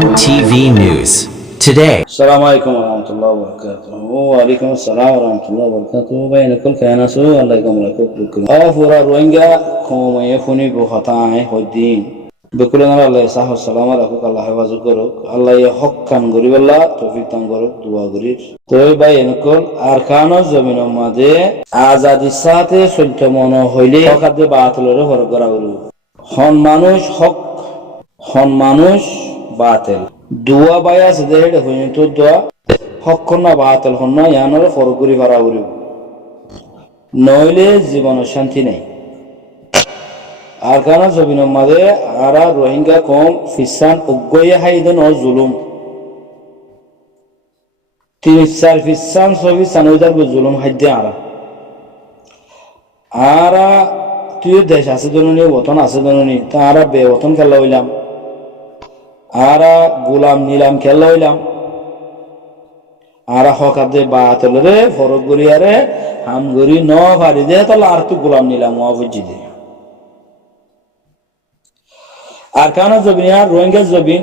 Quran TV News. Today, السلام عليكم ورحمة الله وبركاته. وعليكم السلام ورحمة الله وبركاته. بين كل كناسو عليكم لكم. أفورا روينجا كم يفوني بخطاء الدين. بكلنا الله يسحب السلام عليكم الله حفظ كروك الله يحق كان غريب الله توفيق تان كروك دعاء غريب. توي بين كل أركان الزمين ماده آزاد الساعة سلطمانه هيلي فقط باطلره فرقرا غريب. هن مانوش حق هن مانوش باطل. দোয়া by আছে দেহেড হইনি তো দোয়া হক্ষণ না বাতাল হন না ইয়ানোর ফরগুরি ভাড়া উড়িব নইলে জীবনের শান্তি নেই আর কারণ জবিন মাঝে আরা রোহিঙ্গা কম ফিসান উগ্গয়ে হাইদেন ও জুলুম 3-4 ফিসান সবই সানুদার জুলুম হাইদে আরা তুই দেশ আছে জননী বতন আছে জননী তা আরা বে বতন খেলা হইলাম আরা গোলাম নিলাম খেলা হইলাম আরা হকাতে বাতলরে ফরক গরিয়ারে হাম গরি ন ভারি দে তাহলে আর তো গোলাম নিলাম ওয়াফজি দে আর কানা জবিন আর রোহিঙ্গা জবিন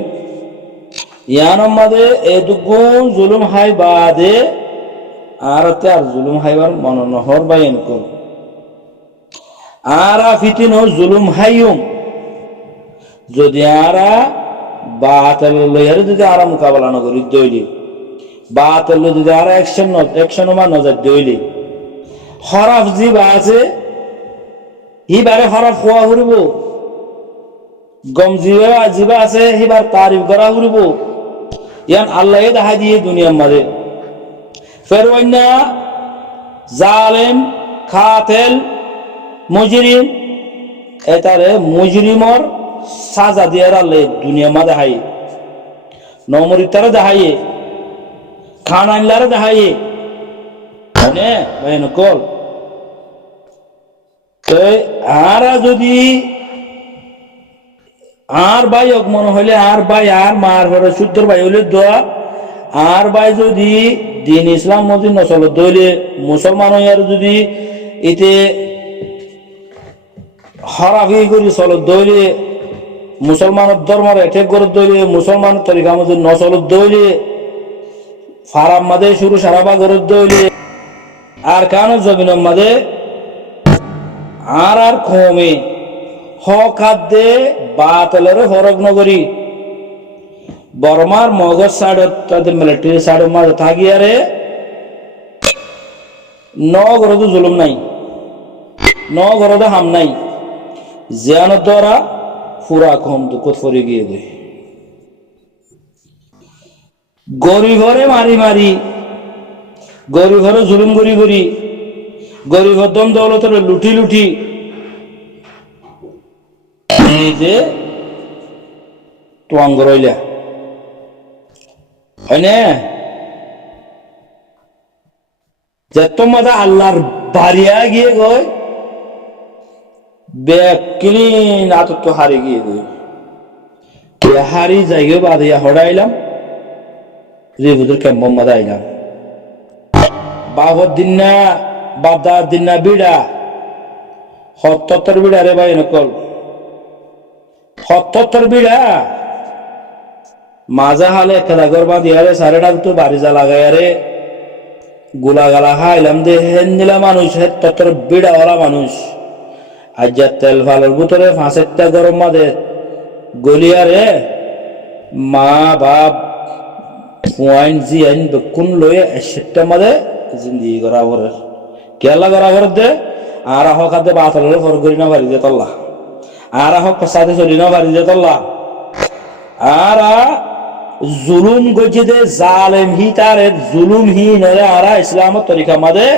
ইয়ান মাদে এদুগুন জুলুম হাই বাদে আরতে আর জুলুম হাইবার মননহর বাইন কর আরা ফিতিন জুলুম হাইয়ুম যদি আরা বাতেল লইয়ারে যদি আরা মোকাবেলা নগরী দইলি বাতেল যদি আরা অ্যাকশন মা নজর দইলি হরফ জিবা আছে হিবারে হরফ হওয়া হরিব গম জিবা আছে হিবার তারিফ করা হরিব ইয়ান আল্লাহ দেখা দিয়ে দুনিয়ার মাঝে ফেরওয়াইনা জালেম খাতেল মুজরিম এটারে মুজরিমর সাজা দিয়ে রালে দুনিয়া মা দেখাই নমরিতারে দেখাই খান আনলারে দেখাই মানে ভাই নকল আর যদি আর ভাই মনে হইলে আর ভাই আর মার ঘরে শুদ্ধর ভাই হইলে দোয়া আর ভাই যদি দিন ইসলাম মসজিদ নচল দইলে মুসলমান হইয়ার যদি এতে হরাফি করি চল দইলে মুসলমানের ধর্মের এঠেক করে দইলে মুসলমান তরিকা মধ্যে নচল দইলে ফারাম মাদে শুরু সারাবা করে দইলে আর কান জমিন মাদে আর কমে হকাদে বাতলের হরক নগরী বর্মার মগজ সাইডত তাদের মিলিটারি সাইডের মাঝে থাকিয়ারে নগরদ জুলুম নাই নগরদ হাম নাই জিয়ানত দ্বারা পুরা কম দুঃখত ফরে গিয়ে গই গরিবরে মারি মারি গরিবরে জুলুম করি করি গরিবর দম দৌলতের লুটি লুটি নিজে তোয়াঙ্গ রইলা হয় না যে তোমাদের আল্লাহর বাড়িয়া গিয়ে গই বেকিলিন আতত হারি গিয়ে গই হারি জায়গা বাদিয়া হড়াইলাম রিবুদের ক্যাম্প মাদা আইলাম বাবর দিন না বাবদার দিন না বিড়া 77 বিড়া রে ভাই নকল 77 বিড়া মাজা হালে খেলা করবা দিয়ারে সাড়ে ডাল তো বাড়ি যা লাগাইয়ারে গোলা গালা খাইলাম দে হেন নিলা মানুষ 77 বিড়া ওরা মানুষ আজ তেল ফালের ভিতরে 5-টা গরম মাদে গলিয়ারে মা বাপ পয়েন্ট জি আইন কোন লয়ে 60টা মাদে জিন্দিগি করা ভরে কেলা করা ভরে দে আর হকাতে বাতলের ফর করি না বাড়ি দে তল্লা আর হক সাথে চলি না বাড়ি দে তল্লা আর জুলুম গজে দে জালেম হি তারে জুলুম হি নরে আরা ইসলামের তরিকা মাদে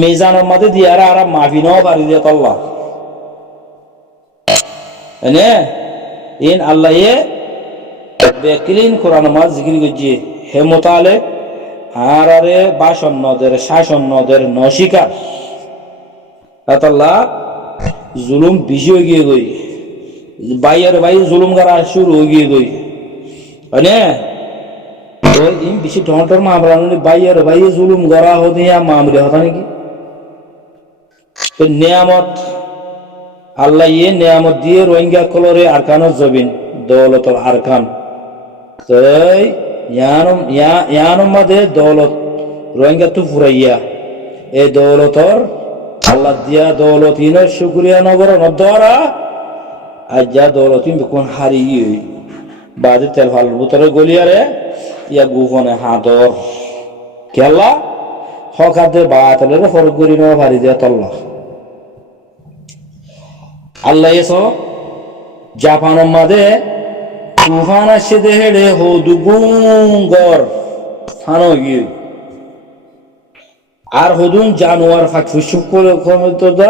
মিজানের মাদে দিয়ে আরা মাফি নাও বাড়ি দে তল্লা এনে ইন আল্লাহ এ বেকিলিন কোরআন মাঝ জিকির গজে হে মোতালে আর আরে বাসন্নদের শাসন্নদের নশিকার আল্লাহ জুলুম বেশি হয়ে গিয়ে গই বাইয়ের ভাই জুলুম করা শুরু হয়ে গিয়ে গই মানে তো ইন বেশি টন্টর মামলা বাইয়ের ভাই জুলুম করা হতে মামলে হতা নাকি তো নিয়ামত আল্লাহ ইয়ে নিয়ামত দিয়ে রোহিঙ্গা কলরে আরকানের জবিন দৌলতল আরকান তাই ইয়ানুম মাদে দৌলত রোহিঙ্গা তো ফুরাইয়া এই দৌলতর আল্লাহ দিয়া দৌলতিনের শুক্রিয়া নগর নদরা আজ যা দৌলতিন কোন হারিয়ে বাদে তেল ফাল বুতরে গলিয়ারে ইয়া গুহনে হাতর কেলা হকাতে বাতলের ফরক করি নেওয়া ভারি দিয়া তল্লা আল্লাহ এসো জাপানের মাঝে তুফান আসছে দেহেড়ে হদুগুঙ্গর থানো গিয়ে আর হদুন জানোয়ার ফাঁক ফুসুক করে ক্ষমতা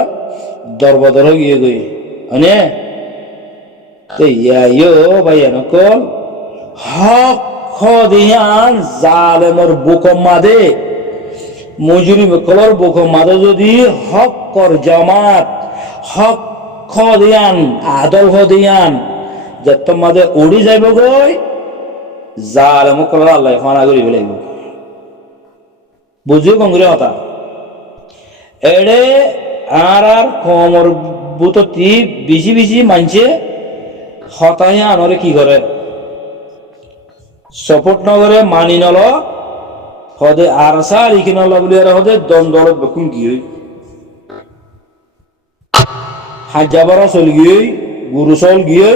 দরবদর গিয়ে গই মানে তো ইয়ো ভাইয়া নকল হক দিয়ান জালেমর বুকম মাদে মজুরি কলর বুকম মাদে যদি হক কর জামাত হক দিয়ান আদল দিয়ান যে তোমাদের উড়ি যাইব গই জালেম কলর আল্লাহ ফানা করি ফেলাইব বুঝিও কংগ্রে হতা এড়ে আর কমর বুততি বেশি বেশি মানছে হতাই আনরে কি করে সপোর্ট নগরে মানি নল হদে আরসা লিখি নল বলি আর হদে দন্দর বেকুন গিয়ে হাজাবার চল গিয়ে গুরু চল গিয়ে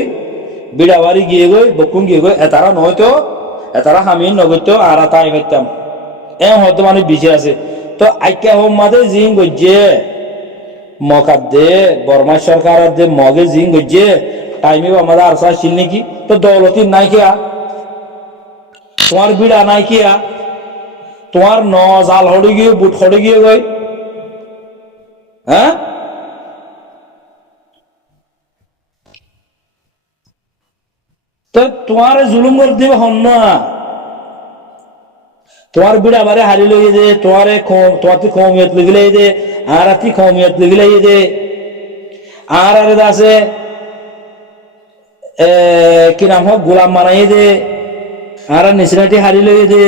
বিড়াবাড়ি গিয়ে গই বকুন গিয়ে গই এতারা নয়তো এতারা আমি নগতো আর তাই পাইতাম হয়তো মানে বেশি আছে তো আইকা হোম মাদে জিং গজ্জে মকার দে বর্মা সরকার দে মগে জিং গজ্জে টাইমে আমাদের আরসা ছিল নাকি তো দৌলতির নাই কিয়া তোমার বিড়া নাই কিয়া তোমার ন জাল হড়ে গিয়ে বুট হড়ে গিয়ে গই হ্যাঁ তো তোমার জুলুম করে দিবে হন না তোমার বিড়া বারে হারি লই দে তোমারে তোমার কমিয়ত লিগলাই দে আর আতি কমিয়ত লিগলাই দে আর আছে কি নাম হোক গোলাম মারাই দে আর নিসিনাটি হারি লই দে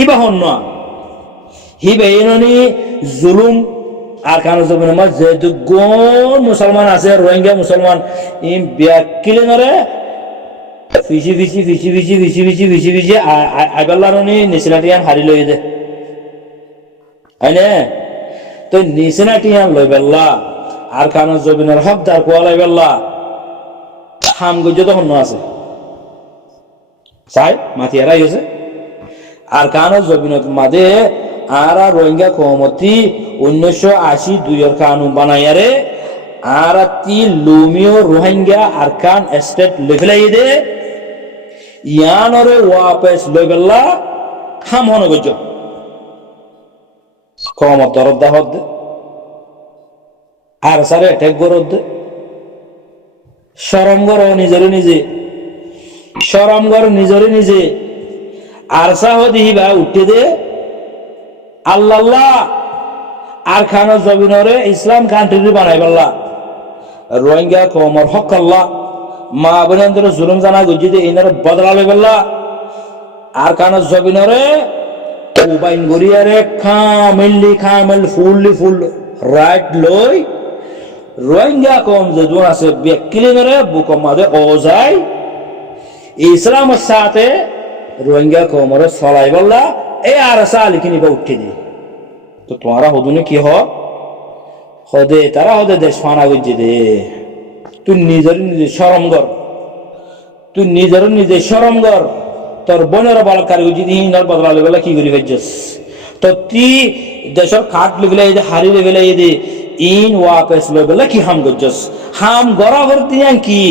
ইবা হন না হি বেইননি জুলুম আর কানো জমিন মাঝ যে দুগুণ মুসলমান আছে রোহিঙ্গা মুসলমান ইম ব্যাকিলে নরে ফিসি ফিসি ফিসি ফিসি ফিসি ফিসি ফিসি ফিসি আইবাল্লারনি নিসিনাটিয়ান হারি লই দে আইনে তো নিসিনাটিয়ান লই বেল্লা আর কানো জমিনের হকদার কোয়ালাই বেল্লা হাম গজ্জ তখন আছে চাই মাতি এরাই হয়েছে আর কানো জমিনত মাদে আর রোহিঙ্গা কমতি 1982 কানুন বানাইয়ারে আর তি লুমিও রোহিঙ্গা আর কান স্টেট লেভেলাই দে ইয়ানরে ওয়াপস লইবেল্লা হাম হন গজ্জ কমত দরদ দাহদ আর সারে টেক গরদ শরম গর নিজরে নিজে শরম গর নিজরে নিজে আর সাহ দিহিবা উঠে দে আল্লাহ আর খানো জমিনরে ইসলাম কান্ট্রি বানাই পারলা রোহিঙ্গা কমর হক আল্লাহ মা বোনেন্দ্র জুলুম জানা গুজি দে ইনার বদলা লই পারলা আর খানো জমিনরে উবাইন গরিয়ারে খামেল ফুল রাইট লই রোহিঙ্গা কম যদুন আছে বেকিলিনরে বুকম মাদে ওজাই ইসলামের সাথে রোহিঙ্গা কমরে চলাই বললা এই আর সালি কিনি বা উঠে দি তো তোমারা হদুনে কি হদে তারা হদে দেশ ফানা গজ্জে দে তুই নিজের নিজে শরম কর তুই নিজের নিজে শরম কর তোর বোনের বালকার গজ্জি দি হিনার বদলা লেবেলা কি করি গজ্জস তো তুই দেশের কাঠ লেবেলা এই হারি লেবেলা এই দে ইন ওয়াপস লেবেলা কি হাম গজ্জস হাম গড়া ভরতি কি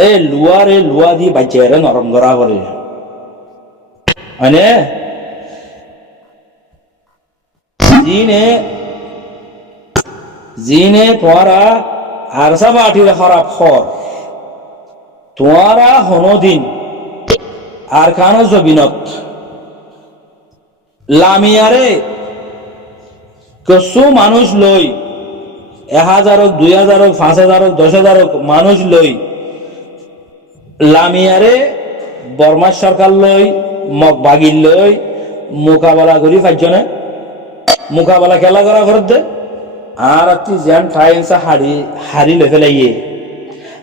এ লুয়া দি বাচ্চারে নরম গড়া ভরে মানে জিনে তোমারা আরসা বাটির খারাপ খর তোমারা হনদিন আর কানো জবিনত লামিয়ারে কিছু মানুষ লই 1000 হোক 2000 হোক 5000 হোক 10000 হোক মানুষ লই লামিয়ারে বর্মা সরকার লই মগ বাগির লই মোকাবেলা করি পাঁচজনে মোকাবেলা খেলা করা করতে আর তুই যেন ট্রাইন্সা হারি লে ফেলাইয়ে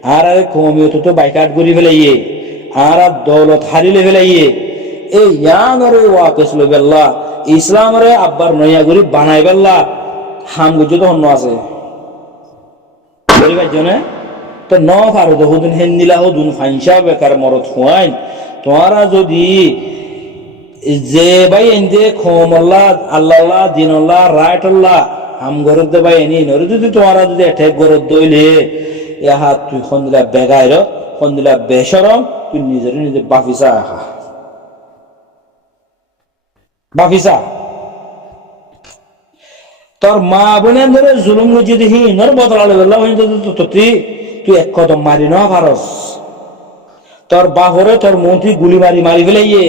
আর কমিও তো বাইকাট করি ফেলাইয়ে আর দৌলত হারিলে ফেলাইয়ে এই ইয়ানরে ওয়াকেস লই বেল্লা ইসলামরে আব্বার নয়া গরি বানাই বেল্লা হাম গুজো তো অন্য আছে পরিবার জনে তো ন পারো তো হুদুন হেন্দিলা হুদুন ফাইনসা বেকার মরত হুয়াইন তোমারা যদি যে ভাই এনদে খোমল্লাহ আল্লাহ দিনল্লাহ রাইটল্লাহ হাম গরদ দে ভাই এনি নরে যদি তোমারা যদি এঠেক গরদ দইলে এ হাত তুই খন্দিলা বেগাইর খন্দিলা বেশরম তুই নিজের নিজে বাফিসা আহা বাফিসা তোর মা বোনের ধরে জুলুম যদি হিনর বদলালে বেলা হইন তুই এক কদম মারি না পারস তোর বাহরে তোর মন্ত্রী গুলি মারি মারি ফেলাইয়ে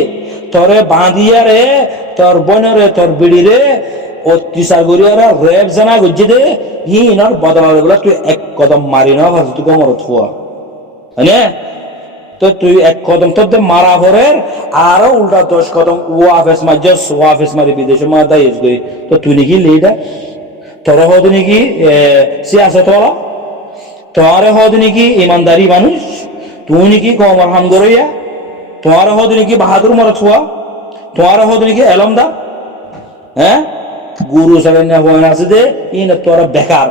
তোরে বাঁধিয়া রে তোর বোনরে তোর বিড়িরে অত্যাচার করিয়ারা রেপ জানা গজ্জি দে হিনর বদলালে বেলা তুই এক কদম মারি না পারস তুই কোমর থুয়া হ্যাঁ তো তুই এক কদম তোর মারা হরের আরো উল্টা 10 কদম ওয়াফেস মারি বিদেশে মা দাইস গই তো তুই নাকি লিডার তোর হদ নাকি সিয়াসত ওয়ালা তোর হদ নাকি ইমানদারি মানুষ তুই নাকি কমর হাম গরইয়া তোর হদ নাকি বাহাদুর মরত হওয়া তোর হদ নাকি এলমদা হ্যাঁ গুরু সালেন না হওয়া আছে দে ইন তোর বেকার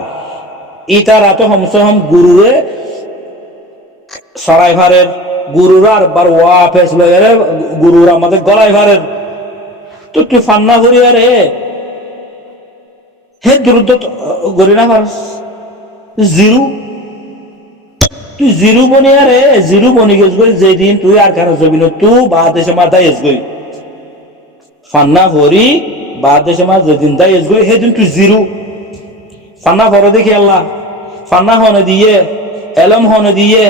ইটা রাত হম গুরুরে সরাই ভারের গুরুরার বার ওয়াফেস লইরে গুরুরা আমাদের গলায় ভারের তো তুই ফান্না করিয়া রে হে দ্রুত গরি না পারস জিরু তুই জিরু বনিয়া রে জিরু বনি গেছ গই যেদিন তুই আর কারো জবিন তুই বাদেশে মাথা এস গই ফান্না করি বাদেশে মা যেদিন তাই এস গই সেদিন তুই জিরু ফান্না পরে দেখি আল্লাহ ফান্না হনে দিয়ে এলম হনে দিয়ে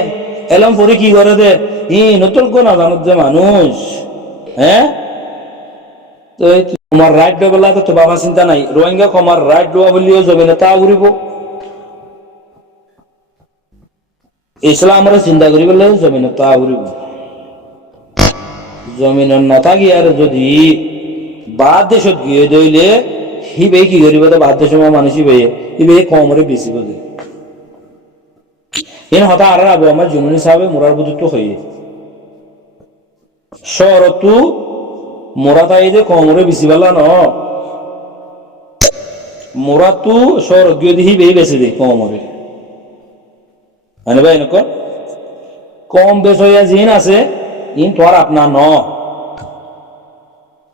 এলম পরে কি করে দে ই নতুন কোন জানত যে মানুষ হ্যাঁ তো তোমার রাইট ডবেলা তো বাবা চিন্তা নাই রোহিঙ্গা কমার রাইট ডোয়া বলিও যাবে না তা ঘুরিব ইসলাম চিন্তা করি বললে যাবে না তা ঘুরিব জমিনের নতা গিয়ার যদি বাদ দেশত গিয়ে দইলে হিবে কি করিব তো বাদ দেশ মানুষই বেয়ে হিবে কমরে বেশি বোঝে এন হতা আর আবু আমার জুনুনি সাহেব মোরার বুদ্ধ হয়ে শরতু মোরা তাই যে কমরে বেশি বেলা ন মোরা তু শরত গিয়ে দিহি বেই বেশি দে কমরে মানে ভাই নক কম বেশ হইয়া জিন আছে ইন তোমার আপনার ন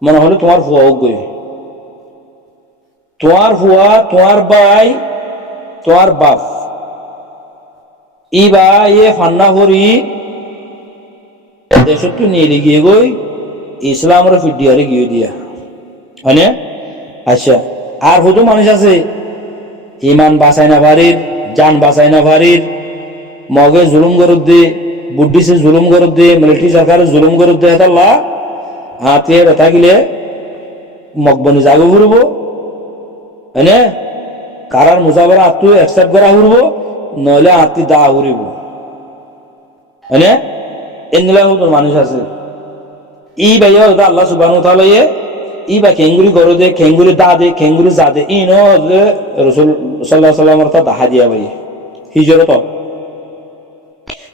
মনে হলে তোমার ফুয়া হোক গই তোমার ফুয়া তোমার ভাই তোমার বাপ ইবা ইয়ে ফান্না করি দেশত তো নিয়ে গিয়ে গই ইসলামের ফিডিয়ারে গিয়ে দিয়া মানে আচ্ছা আর হতো মানুষ আছে ইমান বাঁচাই না পারির জান বাঁচাই না পারির মগে জুলুম করত দে বুদ্ধিসে জুলুম করত দে মিলিটারি সরকারের জুলুম করত দে হেতাল্লা হাতে ব্যথা গিলে মকবনি জাগো ঘুরবো হ্যাঁ কারার মুসাফার আত্ম একসেপ্ট করা ঘুরবো নইলে আত্মি দা ঘুরিব হ্যাঁ এগুলা হতো মানুষ আছে ই ভাইয়া হতো আল্লাহ সুবহানাহু ওয়া তাআলা ই বা খেঙ্গুরি করো দে খেঙ্গুরি দা দে খেঙ্গুরি যা দে ইনো রাসূল সাল্লাল্লাহু আলাইহি ওয়াসাল্লামের তা দাহা দিয়া ভাই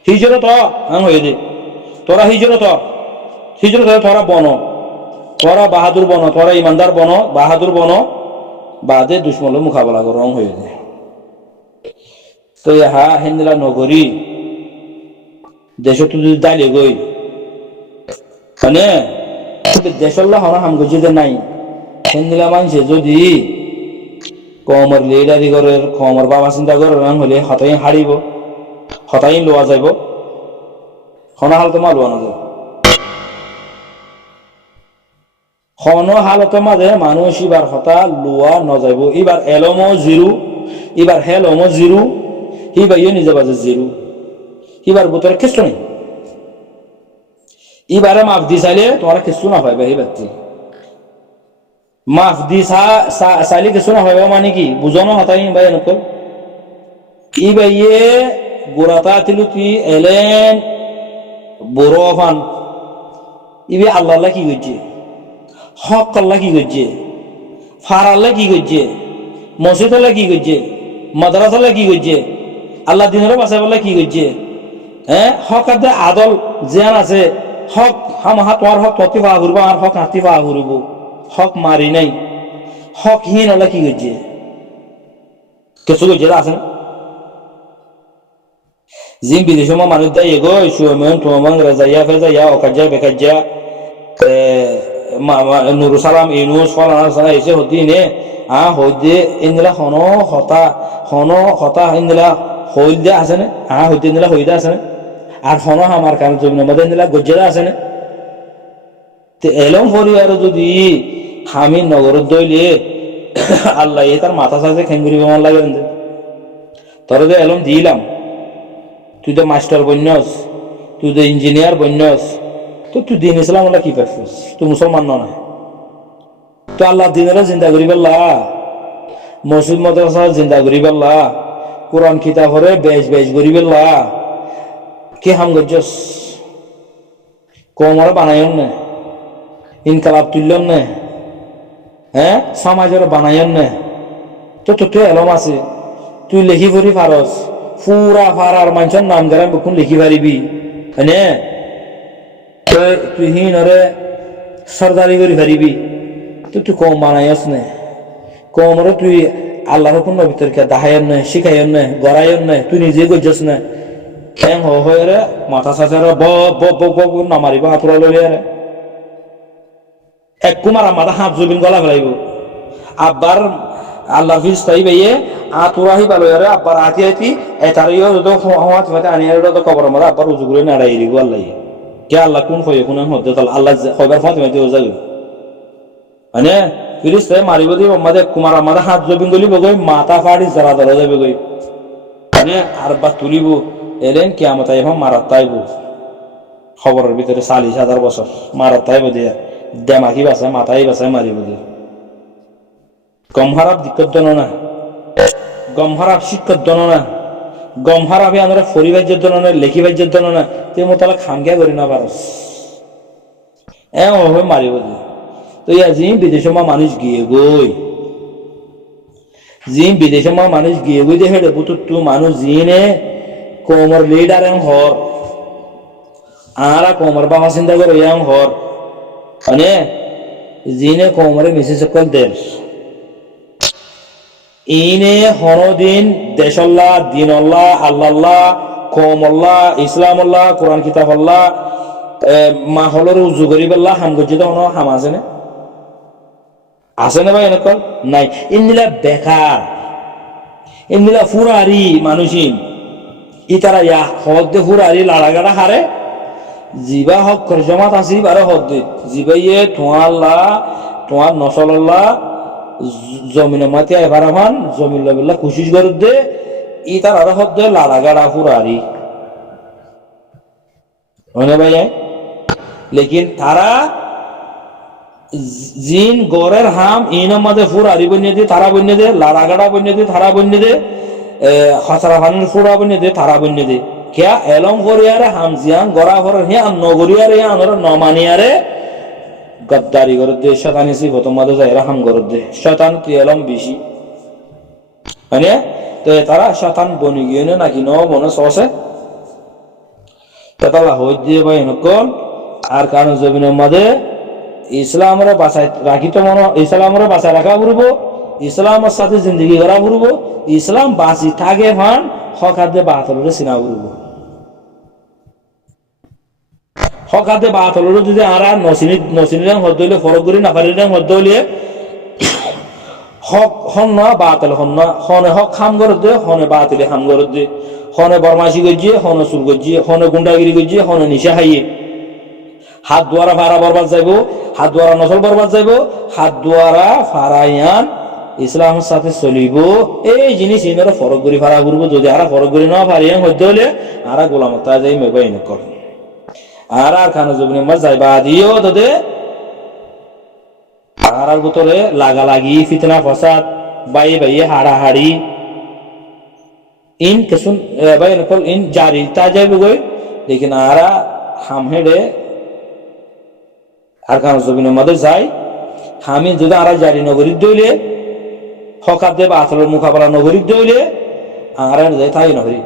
হিজরত হাং হয়ে দে তোরা হিজরত তোরা বনো তোরা বাহাদুর বনো তোরা ইমানদার বনো বাহাদুর বনো বাদে দুশ্মনের মোকাবেলা করো রং হয়ে দে তো হা হেন্দিলা নগরী দেশ তো যদি দাঁড়িয়ে গই মানে দেশল্লা হনা হাম গজিতে নাই হেন্দিলা মানছে যদি কমর লিডারি করে কমর বাবা চিন্তা করে রং হলে হতাই হারিব হতাই লোয়া যাইব হনা হাল তোমার লোয়া না যাব হন হালতের মাঝে মানুষ এবার হতা লোয়া ন যাইব এবার এলমো জিরু এবার হেলমো জিরু হিবার ইয়ে নিজে বাজে জিরু এবার বোতরে কিছু নেই এবারে মাফ দি চাইলে তোমার কিছু না পাইবে এবার মাফ দি চাইলে কিছু না পাইবে মানে কি বুঝানো হতাই ভাই নকল ই ভাইয়ে গোড়াতা তিলু তুই এলেন বড় ফান ইবে আল্লাহ কি করছে হক আল্লাহ কি করছে ফার আল্লাহ কি করছে মসজিদ আল্লাহ কি করছে মাদ্রাসা আল্লাহ কি করছে আল্লাহ দিনের বাসায় বললে কি করছে হক আদে আদল জিয়ান আছে হক হামাহা তোমার হক ততি পা ঘুরবো আর হক হাতি পা ঘুরবো হক মারি নাই হক হীন হলে কি করছে কিছু করছে আছে জিম বিদেশ মানুষ দেয় এগো সুমন তোমার রাজাইয়া ফেজাইয়া অকাজা বেকাজা নুরু সালাম ইউনুস ফলানা এসে হতি নে হইতে ইন্দিলা হনো হতা ইন্দিলা হইদে আছে না হইতে ইন্দিলা হইদে আছে না আর হনো আমার কারণ জমিনের মধ্যে ইন্দিলা গজ্জেদা আছে না তো এলম পরিবার যদি আমি নগর দইলে আল্লাহ তার মাথা সাজে খেঙ্গুরি বেমার লাগে তোর যে এলম দিলাম তুই তো মাস্টার বন্যস তুই তো ইঞ্জিনিয়ার বন্যস তো তুই দিন ইসলাম আল্লাহ কি পারছিস তুই মুসলমান নয় তো আল্লাহ দিনের চিন্তা করি পারলা মসজিদ মাদ্রাসা চিন্তা করি পারলা কোরআন কিতাব করে বেশ করি পারলা কি হাম গজ্জস কোমরে বানাইন না ইনকালাব তুললেন না সমাজের বানাইন না তো তুই এলম আছে তুই লেখি পড়ি পারস পুরা ফারার মানুষের নাম গারাম বুকুন লিখি পারিবি হ্যাঁ তুই হিনরে সরদারি করি পারিবি তো তুই কম বানাইস না কমরে তুই আল্লাহর হুকুম ভিতরকে দাহায়ন না শিখাইন না গড়াইন না তুই নিজে গজ্জস না ঠ্যাং হয়ে রে মাথা সাজারে ব নামারিব হাতুরা লইলে রে এক কুমার মাথা হাত জবিন গলা ফেলাইব আব্বার আল্লাহ ফিস তাই ভাইয়ে আতুরাহি ভালো রে আব্বার আতি এটারিও যত হওয়া তোমাতে আনিয়ার তো কবর মধ্যে আব্বার উজু করে নাড়াই দিব আল্লাহ কে আল্লাহ কোন ফয়ে কোন হদ্দে তাল আল্লাহ খবর ফাতিমাতে ও যাবে মানে ফিরিস্তে মারিব দিব আমাদের কুমার আমাদের হাত জবিন গলি বগই মাথা ফাড়ি জরা ধরা যাবে গই মানে আর বা তুলিব এলেন কিয়ামত আইব মারাত তাইব খবরের ভিতরে 40,000 বছর মারাত তাইব দিয়া দেমাকি বাসে মাথায় বাসে মারিব দিয়া গম হারাপ দিক্কত দন না গম হারাপ শিক্ষত দন না গম হারাপে আমরা পরিবার্যের দন না লেখি বাজ্যের দন না তে মোতালা খামগিয়া করি না পারস হয়ে মারিব দিয়া তো ইয়া জিম বিদেশে মানুষ গিয়ে গই জিম বিদেশে মানুষ গিয়ে গই দেখে বুতু মানুষ জিনে কোমর লিডার হর আরা কোমর বাবা চিন্তা করে হর মানে জিনে কোমরে মিশে সকল দেশ ইনে হনদিন দেশল্লাহ দিনল্লাহ আল্লাহ কমল্লাহ ইসলামল্লাহ কোরআন কিতাব আল্লাহ মা হলর উজু করিবাল্লাহ হাম গজ্জিত হন হাম আছে না ভাই এনেক নাই ইন্দিলা বেকার ইন্দিলা ফুরারি মানুষিন ইতারা ইয়া হদ্দে ফুরারি লাড়াগাড়া হারে জিবা হক জমাত আসি বারে হদ্দে জিবাইয়ে তোমার নসল্লাহ জমিনের মাতি এবার হন জমিন লবিল্লা কুশিস করে দে ই তার আরো হদ্দে লাড়াগাড়া ফুরারি হয় না ভাই লেকিন তারা জিন গড়ের হাম ইনের মাঝে ফুরারি বন্যে দিয়ে তারা বন্যে দে লাড়াগাড়া বন্যে দিয়ে তারা বন্যে দে খসরা ফানির ফুরা বন্যে দে তারা বন্যে দে क्या एलम करियारे हामजियान गरा भर हे अन नगरियारे आनर नमानियारे गद्दारी कर दे शैतानी सिफत मदे जायरा हम कर दे शैतान ती एलम बेশি মানে তো তারা শয়তান বনি গিয়ে নাকি ন মনে সসে তালা হই দিয়ে ভাই নকল আর কারণ জমিনের মধ্যে ইসলামের বাঁচাই রাখি তো মনে ইসলামের বাঁচাই রাখা পড়বো ইসলামের সাথে জিন্দগি করা পড়বো ইসলাম বাঁচি থাকে ভান হকাতে বাতলরে চিনা পড়বো হকাতে বাতলরে যদি আরা নসিনিরাং হদ্দইলে ফরক করি না পারিরাং হদ্দইলে হক হন না বাতল হন না হনে হক খাম করে দে হনে বাতলে খাম করে দে হনে বরমাশি গজিয়ে হনে চুর গজিয়ে হনে গুন্ডাগিরি গজিয়ে হনে নিশা খাইয়ে হাত দ্বারা ফারা বরবাদ যাইব হাত দ্বারা নসল বরবাদ যাইব হাত দ্বারা ফারাইয়ান ইসলামের সাথে চলিব এই জিনিস ইনারা ফরক করি ফারা করবো যদি আরা ফরক করি না ফারিয়ান হইতে হলে আরা গোলামতা যাই মেবা এনে কর আর খানা জমিনে মাছ যাইবা দিও তোদের আর ভিতরে লাগালাগি ফিতনা ফসাদ বাইয়ে হাড়াহাড়ি ইন কেসুন ভাই নকল ইন জারি তা যাইব গই लेकिन आरा हम हेडे আর কারণ জমিনের মধ্যে যাই আমি যদি আরা জারি নগরী দইলে হকার দেব আসলের মোকাবেলা নগরী দইলে আর যাই তাই নগরী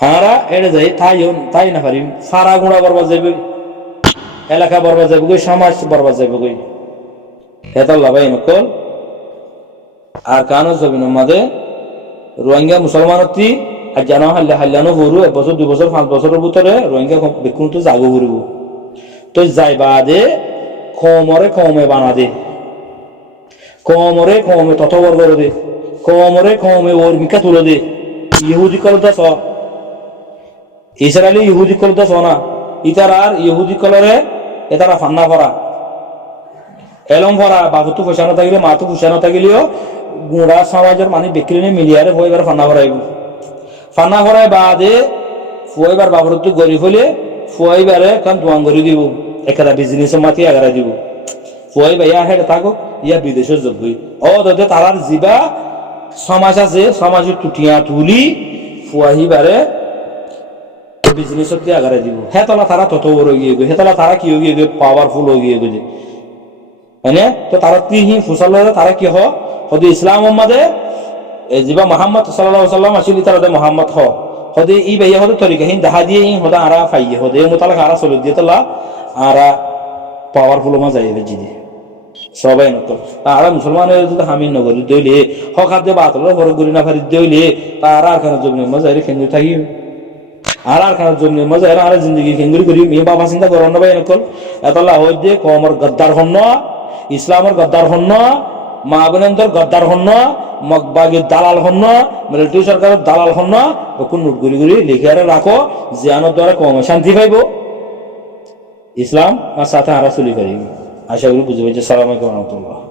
আরা এটা যাই তাই না পারি সারা গুঁড়া বরবাদ যাবে এলাকা বরবাদ যাবে গই সমাজ বরবাদ যাবে গই হেতাল্লা ভাই নকল আর কানো জমিন মাঝে রোহিঙ্গা মুসলমানতি আর জানো হাল্লানো গরু 1 বছর 2 বছর 5 বছরের ভিতরে রোহিঙ্গা বেকুন তো জাগো ঘুরব তো যাই বাদে কমে বানা দে কমরে তত বর্গ দে কমে ওর মিকা তুলে দে ইহুদি কলতা স ইসরায়েলি ইহুদি কলতা স না ইতার আর ইহুদি কলরে এতারা ফান্না ভরা এলম ভরা বাবুতু পয়সা থাকিলে মাতু পয়সা থাকিলেও গুঁড়া সমাজের মানে বিক্রি নিয়ে মিলিয়ারে ফুয়াইবার ফান্না ভরাইব ফান্না ভরাই বাদে ফুয়াইবার বাবুরতো গরিব হলে ফুয়াইবারে কান দোয়ান গড়ি দিব একটা বিজনেসের মাতি আগারা দিব ফুয়াই ভাইয়া হেড থাকো ইয়া বিদেশের যোগ্যই দাদা তারার জিবা সমাজ আছে সমাজের টুটিয়া তুলি ফুয়াইবারে বিজনেসত আগারা দিব হেতলা তারা তত বড় গিয়ে গো হেতলা তারা কি হয়ে গিয়ে পাওয়ারফুল হয়ে গিয়ে গো মানে তো তারা তিহি ফুসাল তারা কি হদে ইসলাম মাদে জিবা মোহাম্মদ সাল্লাল্লাহু আলাইহি ওয়াসাল্লাম আসিলি তারা মোহাম্মদ হদে ই ভাইয়া হদে তরিকা হিন দাহা দিয়ে ই হদা আরা ফাইয়ে হদে মুতালাক আরা চলে দিয়ে তালা আরা পাওয়ারফুল মা যাইবে জিদি সবাই নকল তারা মুসলমানের যদি হামিন নগরী দইলে হকাতে বাতলের বড় গরি না ফারি দইলে তারা আর খানা জমি মজা রে খেঙ্গুরি থাকি আর খানা জমি মজা আর জিন্দগি খেঙ্গুরি করি মি বাবা চিন্তা করো না ভাই নকল এতলা হই যে কমর গদ্দার হন ইসলামের গদ্দার হন মা বোনেন্দর গদ্দার হন মগবাগের দালাল হন মিলিটারি সরকারের দালাল হন কোন নোট গুলি লিখে আর রাখো জিয়ানোর দ্বারা কম শান্তি পাইব ইসলাম আর সাথে আরা চলি পারিব আশা করি বুঝে পাইছে। সালাম আলাইকুম রহমতুল্লাহ।